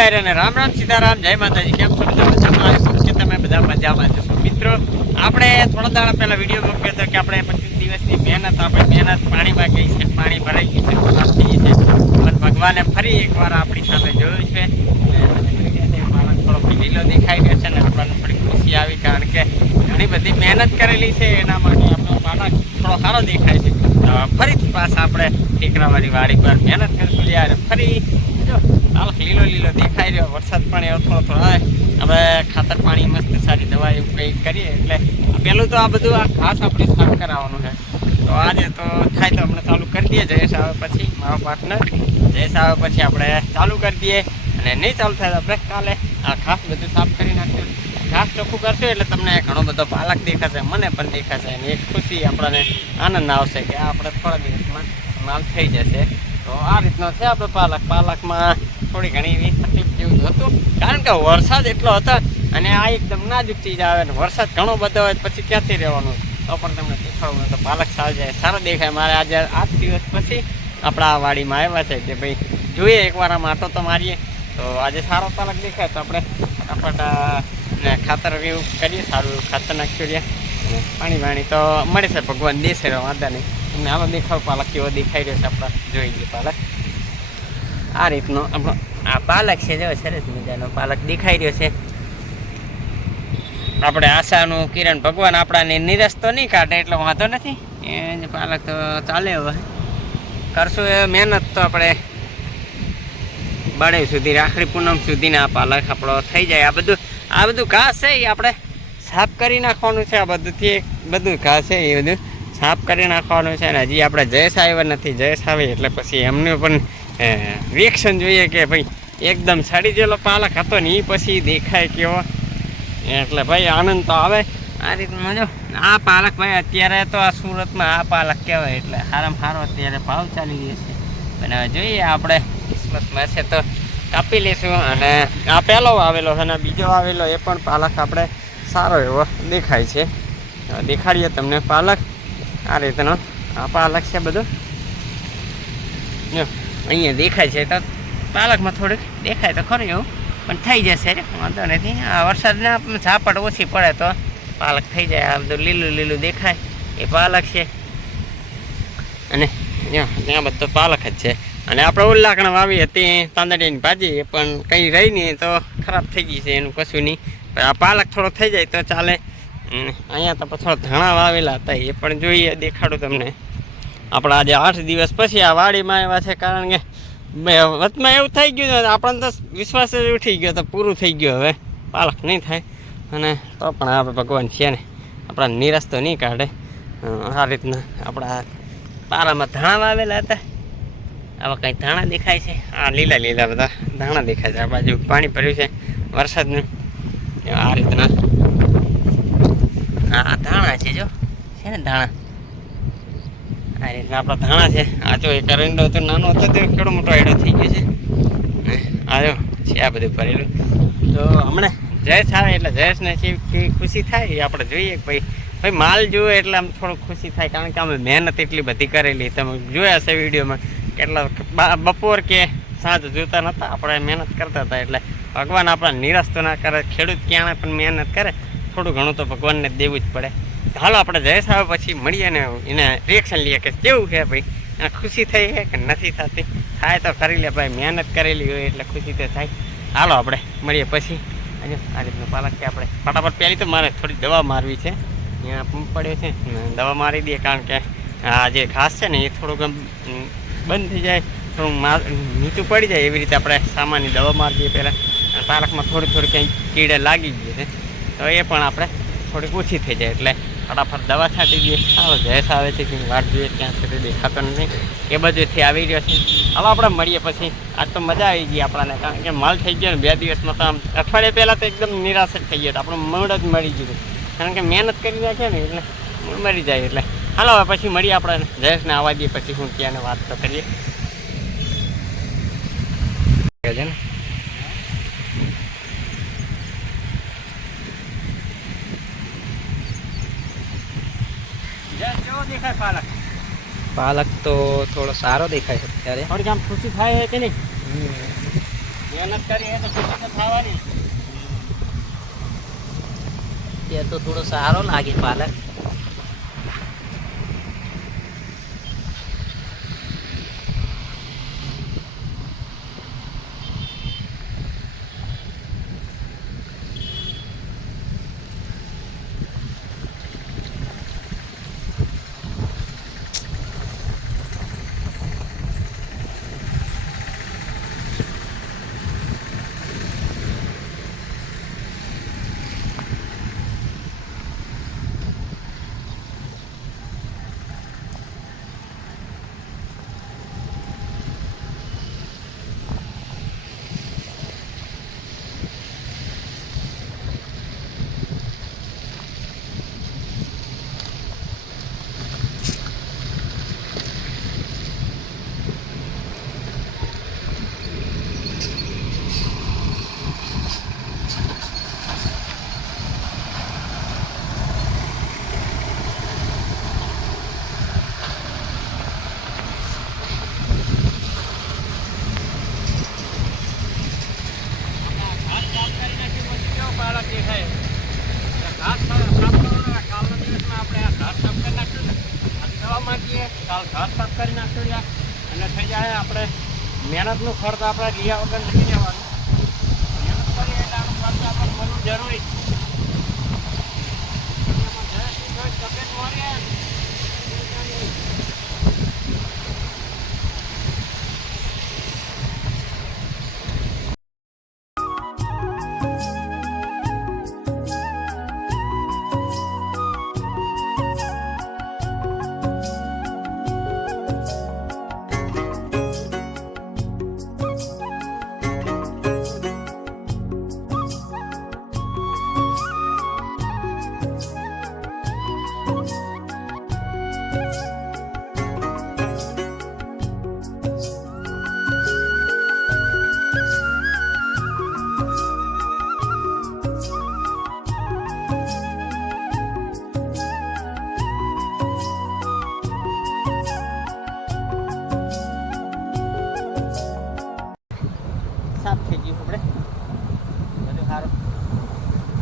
નમસ્કાર અને રામ રામ સીતારામ જય માતાજી. કેમ છો બધા? મજામાં? કે તમે બધા મજામાં જશો? મિત્રો, આપણે થોડા દાડા પહેલા વિડીયો મૂક્યો હતો કે આપણે 25 દિવસની મહેનત પાણીમાં ગઈ છે, પાણી ભરાઈ ગયું છે, ખલાસ થઈ ગઈ છે. પણ ભગવાને ફરી એકવાર આપણી સામે જોયું છે. થોડોક લીલો દેખાઈ રહ્યો છે ને આપણને થોડી ખુશી આવી, કારણ કે ઘણી બધી મહેનત કરેલી છે, એના માટે આપણો પાલક થોડો સારો દેખાય છે. ફરીથી પાછા આપણે ટેકરાવાળી વાડી પર મહેનત કરશું યાર. ફરી જો પાલક લીલો દેખાઈ રહ્યો. વરસાદ પણ એવો થોડો આવે, આપણે ખાતર પાણી મસ્ત સારી દવા એવું કંઈ કરીએ એટલે પહેલું તો આ બધું આ ઘાસ આપણે સાફ કરાવવાનું છે. તો આજે તો થાય તો આપણે ચાલુ કરી દઈએ. જયેશ આવે પછી, મારો પાર્ટનર જયેશ આવે પછી આપણે ચાલુ કરી દઈએ, અને નહીં ચાલુ થાય તો આપણે કાલે આ ઘાસ બધું સાફ કરી નાખ્યું. ઘાસ ચોખ્ખું કરશો એટલે તમને ઘણો બધો પાલક દેખાશે, મને પણ દેખાશે, અને એક ખુશી આપણને આનંદ આવશે કે આપણે થોડા દિવસમાં માલ થઈ જશે. તો આ રીતનો છે આપણે પાલકમાં થોડી ઘણી એવી તકલીફ જેવું હતું, કારણ કે વરસાદ એટલો હતો અને આ એકદમ નાજુક ચીજ આવે ને વરસાદ ઘણો બધો હોય પછી ક્યાંથી રહેવાનું. તો પણ તમને દેખાડવું તો પાલક સારો દેખાય. મારે આજે 8 દિવસ પછી આપણા આ વાડીમાં આવ્યા છે કે ભાઈ જોઈએ એકવાર આમ આટો તો મારીએ. તો આજે સારો પાલક દેખાય તો આપણે ફટાફટ ખાતર એવું કરીએ, સારું ખાતર નાખ્યું રહ્યા, અને પાણી તો મળે છે, ભગવાન દેશે વાંધા નહીં. તમને આવો દેખાવ પાલક કેવો દેખાઈ રહ્યો છે આપણે જોઈ લઈએ. પાલક આ રીતનો આપણો આ પાલક છે, જો સરસ મજાનો પાલક દેખાઈ રહ્યો છે. આપણે આશાનું કિરણ ભગવાન આપણાને નિરાશ તો નહીં કાઢે એટલે વાંધો નથી. એ પાલક તો ચાલે, હવે કરશું એ મહેનત તો આપણે બળે સુધી, રાખડી પૂનમ સુધીને આ પાલક આપણો થઈ જાય. આ બધું ઘાસ છે એ આપણે સાફ કરી નાખવાનું છે. આ બધું ઘાસ છે એ બધું સાફ કરી નાખવાનું છે. અને હજી આપણે જયેશ આવ્યા નથી. જયેશ આવે એટલે પછી એમને પણ રિએક્શન જોઈએ કે ભાઈ એકદમ સડી ગયેલો પાલક હતો ને એ પછી દેખાય કેવો, એટલે ભાઈ આનંદ તો આવે. આ રીતનું જો આ પાલક ભાઈ અત્યારે તો આ સુરતમાં આ પાલક કહેવાય એટલે સારામાં સારો અત્યારે ભાવ ચાલી રહ્યો છે. પણ હવે જોઈએ આપણે કિસ્મતમાં છે તો કાપી લઈશું. અને આ પહેલો આવેલો છે અને બીજો આવેલો એ પણ પાલક આપણે સારો એવો દેખાય છે. દેખાડીએ તમને પાલક. આ રીતનો આ પાલક છે બધું અહીંયા દેખાય છે. તો પાલકમાં થોડીક દેખાય તો ખરું એવું, પણ થઈ જશે રે, વાંધો નથી. આ વરસાદના ઝાપટ ઓછી પડે તો પાલક થઈ જાય. આ બધું લીલું દેખાય એ પાલક છે. અને ત્યાં બધો પાલક જ છે. અને આપણે ઉલ્લાકણ વાવી હતી તાંદડિયાની ભાજી, એ પણ કંઈ રહી નહીં તો ખરાબ થઈ ગઈ છે, એનું કશું નહીં. આ પાલક થોડો થઈ જાય તો ચાલે. અહીંયા તો થોડા ધાણા વાવેલા હતા એ પણ જોઈએ, દેખાડું તમને. આપણે આજે 8 દિવસ પછી આ વાડીમાં આવ્યા છે, કારણ કે વચમાં એવું થઈ ગયું આપણને તો વિશ્વાસ જ ઉઠી ગયો તો પૂરું થઈ ગયું, હવે પાલક નહીં થાય. અને તો પણ આપણે ભગવાન છે ને આપણા નિરાશ તો નહીં કાઢે. આ રીતના આપણા પારામાં ધાણા વાવેલા હતા. આવા કંઈ ધાણા દેખાય છે. આ લીલા બધા ધાણા દેખાય છે. આ બાજુ પાણી ભર્યું છે વરસાદનું. આ રીતના આ ધાણા છે, જો છે ને ધાણા. આ રીતના આપણા ધાણા છે. આ જો એક એરંડો હતો નાનો હતો તો કેવડો મોટો આયડો થઈ ગયો છે. આ જો છે આ બધું ભરેલું. તો હમણાં જયેશ આવે એટલે જયેશને કેવી ખુશી થાય એ આપણે જોઈએ. ભાઈ માલ જુએ એટલે આમ થોડું ખુશી થાય, કારણ કે અમે મહેનત એટલી બધી કરેલી. તમે જોયા છે વિડીયોમાં કેટલા બપોર કે સાંજ જોતા નહોતા, આપણે મહેનત કરતા હતા. એટલે ભગવાન આપણા નિરાશ તો ના કરે. ખેડૂત ક્યાં પણ મહેનત કરે થોડું ઘણું તો ભગવાનને દેવું જ પડે. હાલો આપણે જયેશ આવે પછી મળીએ ને એને રિએક્શન લઈએ કે કેવું છે ભાઈ, એને ખુશી થઈ છે કે નથી થતી. થાય તો કરી લે ભાઈ, મહેનત કરેલી હોય એટલે ખુશી તો થાય. હાલો આપણે મળીએ પછી. અને આ રીતનું પાલક છે. આપણે ફટાફટ પહેલી તો મારે થોડી દવા મારવી છે. અહીંયા પંપ પડ્યો છે, દવા મારી દઈએ, કારણ કે આ જે ઘાસ છે ને એ થોડુંક બંધ થઈ જાય, થોડું નીચું પડી જાય, એવી રીતે આપણે સામાન્ય દવા મારી દઈએ પહેલાં. પાલકમાં થોડી કંઈ કીડે લાગી ગઈ છે તો એ પણ આપણે થોડીક ઓછી થઈ જાય એટલે ફટાફટ દવા છાંટી દઈએ. હાલો જયેશ આવે છે કે વાટ જોઈએ, ત્યાં સુધી દેખાતો નથી, એ બધુંથી આવી રહ્યો છે. હાલો આપણે મળીએ પછી. આજ તો મજા આવી ગઈ આપણને, કારણ કે માલ થઈ ગયો ને 2 દિવસમાં તો આમ અઠવાડિયા પહેલાં તો એકદમ નિરાશ જ થઈ ગયો. આપણું મૂળ જ મળી ગયું, કારણ કે મહેનત કરી નાખીએ ને એટલે મૂળ મરી જાય. એટલે હાલો હવે પછી મળીએ આપણે. જયેશને આવવા દઈએ પછી હું ત્યાં વાત તો કરીએ છે ને. પાલક તો થોડો સારો દેખાય છે અત્યારે. થોડીક આમ ખુશી થાય કે નહીં? મહેનત કરી તો ખેતી તો થવાની. તે તો થોડો સારો લાગે પાલક. અને થઈ જાય આપણે મહેનતનું ખર્ચ આપણે રહ્યા વગર નથી જવાનું. મહેનત કરીએ એટલે આનો ખર્ચ આપણને મળવું જરૂરી છે. તબિયત મળે સાફ થઈ ગયું આપણે બધું સારું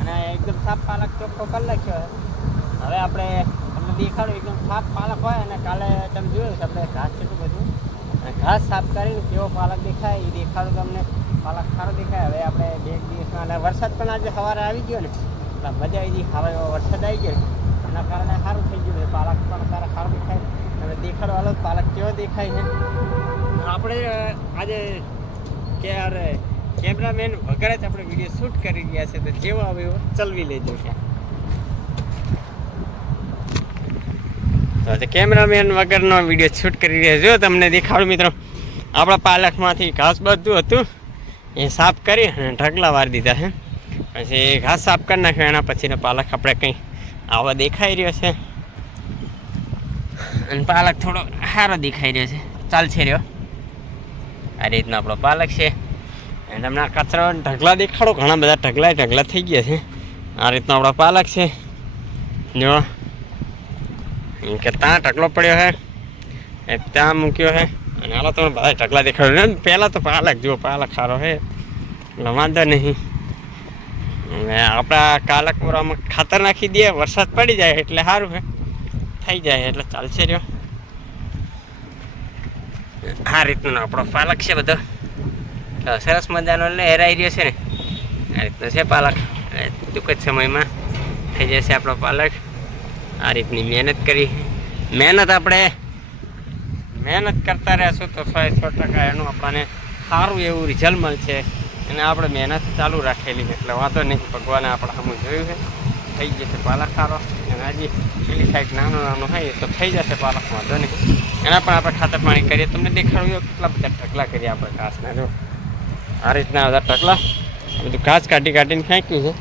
અને એકદમ સાફ પાલક ચોખ્ખો કરી નાખ્યો. હવે આપણે તમને દેખાડું એકદમ સાફ પાલક હોય અને કાલે તમે જોયું છે આપણે ઘાસ કેટલું બધું અને ઘાસ સાફ કરીને કેવો પાલક દેખાય એ દેખાડું તમને. પાલક સારો દેખાય. હવે આપણે 2 દિવસમાં અને વરસાદ પણ આજે સવારે આવી ગયો ને એટલે મજા આવી ગઈ. હવે વરસાદ આવી ગયો એના કારણે સારું થઈ ગયું છે. પાલક પણ તારા સારું દેખાય. હવે દેખાડો હાલો પાલક કેવો દેખાય છે. આપણે આજે કે અરે કેમેરામેન વગર જ આપણે વિડીયો શૂટ કરી રહ્યા છે તો જેવો આવે એવો ચલવી લેજો. તો કેમેરામેન વગરનો વિડીયો શૂટ કરી રહ્યા જો તમને દેખાડું મિત્રો. આપણા પાલકમાંથી ઘાસ બધું હતું એ સાફ કરી અને ઢગલા વારી દીધા છે. પછી ઘાસ સાફ કરી નાખ્યો એના પછીનો પાલક આપણે કંઈ આવો દેખાઈ રહ્યો છે અને પાલક થોડો સારો દેખાઈ રહ્યો છે. ચાલશે રહ્યો આ રીતનો આપણો પાલક છે. અને તમને આ કચરો ઢગલા દેખાડો. ઘણા બધા ઢગલા થઈ ગયા છે. આ રીતનો આપણો પાલક છે. જો કે ત્યાં ઢગલો પડ્યો છે એક ત્યાં મૂક્યો છે અને હાલો તમને બધા ઢગલા દેખાડો. પહેલાં તો પાલક જુઓ પાલક સારો છે એટલે વાંધો નહીં. હવે આપણા પાલક પૂરામાં ખાતર નાખી દઈએ વરસાદ પડી જાય એટલે સારું છે થઈ જાય એટલે ચાલશે રહ્યો. આ રીતનો આપણો પાલક છે બધો સરસ મજાનો લહેરાઈ રહ્યો છે ને આ રીતનો છે પાલક. ટૂંક જ સમયમાં થઈ જશે આપણો પાલક. આ રીતની મહેનત કરી મહેનત કરતા રહેશું તો 100% એનું આપણને સારું એવું રિઝલ્ટ મળશે. અને આપણે મહેનત ચાલુ રાખેલી એટલે વાંધો નહીં. ભગવાને આપણે સામું જોયું છે થઈ જશે પાલક સારો. અને હજી પેલી સાઈડ નાનો હોય તો થઈ જશે પાલક વાંધો નહીં. એના પણ આપણે ખાતર પાણી કરીએ. તમને દેખાડ્યું કેટલા બધા ઢગલા કરીએ આપણે ઘાસના. જો આ રીતના બધા ઢગલા બધું ઘાસ કાઢીને ફેંક્યું છે.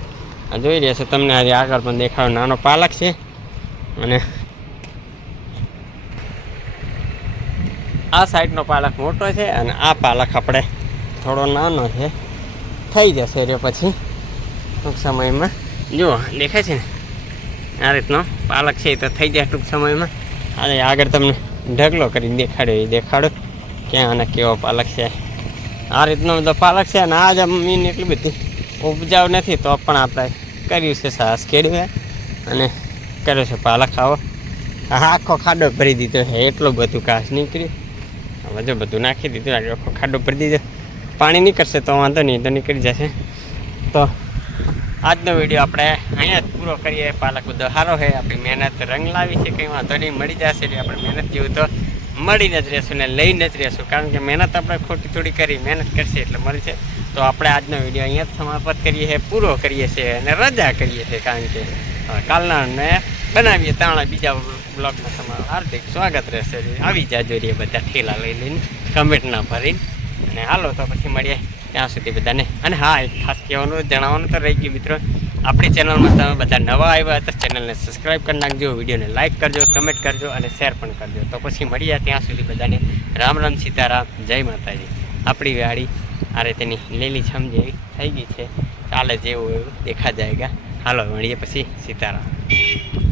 આ જોઈ રહ્યા છે તમને આજે આગળ પણ દેખાડો નાનો પાલક છે. અને આ સાઈડનો પાલક મોટો છે અને આ પાલક આપણે થોડો નાનો છે. થઈ જશે રહ્યો પછી ટૂંક સમયમાં. જુઓ દેખાય છે ને આ રીતનો પાલક છે એ તો થઈ જાય ટૂંક સમયમાં. અને આગળ તમને ઢગલો કરીને દેખાડ્યો એ દેખાડો ક્યાં અને કેવો પાલક છે. આ રીતનો બધો પાલક છે અને આ જ મીન એટલી બધી ઉપજાવ નથી તો પણ આપણે કર્યું છે સાસ ખેડ્યું અને કર્યો છે પાલક ખાવો. આખો ખાડો ભરી દીધો છે, એટલું બધું ઘાસ નીકળ્યું. હવે જો બધું નાખી દીધું, આખો ખાડો ભરી દીધો. પાણી નીકળશે તો વાંધો નહીં, તો નીકળી જશે. તો આજનો વિડીયો આપણે અહીંયા જ પૂરો કરીએ. પાલક બધો સારો છે, આપણી મહેનત રંગ લાવી છે, કંઈ વાંધો નહીં, મળી જશે. એટલે આપણે મહેનત જેવું તો મળીને જ રહેશું ને લઈને જ રહેશું, કારણ કે મહેનત આપણે ખોટી થોડી કરી, મહેનત કરશે એટલે મળશે. તો આપણે આજનો વિડીયો અહીંયા જ સમાપ્ત કરીએ છીએ, પૂરો કરીએ છીએ અને રજા કરીએ છીએ, કારણ કે કાલના ને બનાવીએ તાણા બીજા બ્લોગમાં તમારું હાર્દિક સ્વાગત રહેશે. આવી જાજો રે બધા ઠેલા લઈ લઈને, કમેન્ટ ના ભરીને. અને હાલો તો પછી મળીએ ત્યાં સુધી બધાને. અને હા, એક ખાસ કહેવાનું જણાવવાનું તો રહી ગયું મિત્રો, આપણી ચેનલમાં તમે બધા નવા આવ્યા તો ચેનલને સબસ્ક્રાઈબ કરી નાખજો, વિડીયોને લાઇક કરજો, કમેન્ટ કરજો અને શેર પણ કરજો. તો પછી મળીએ ત્યાં સુધી બધાને રામ રામ સીતારામ, જય માતાજી. આપણી વાડી આ રીતેની લીલી છમ જેવી થઈ ગઈ છે, ચાલે જેવું એવું દેખા જાયગા. હાલો મળીએ પછી, સીતારામ.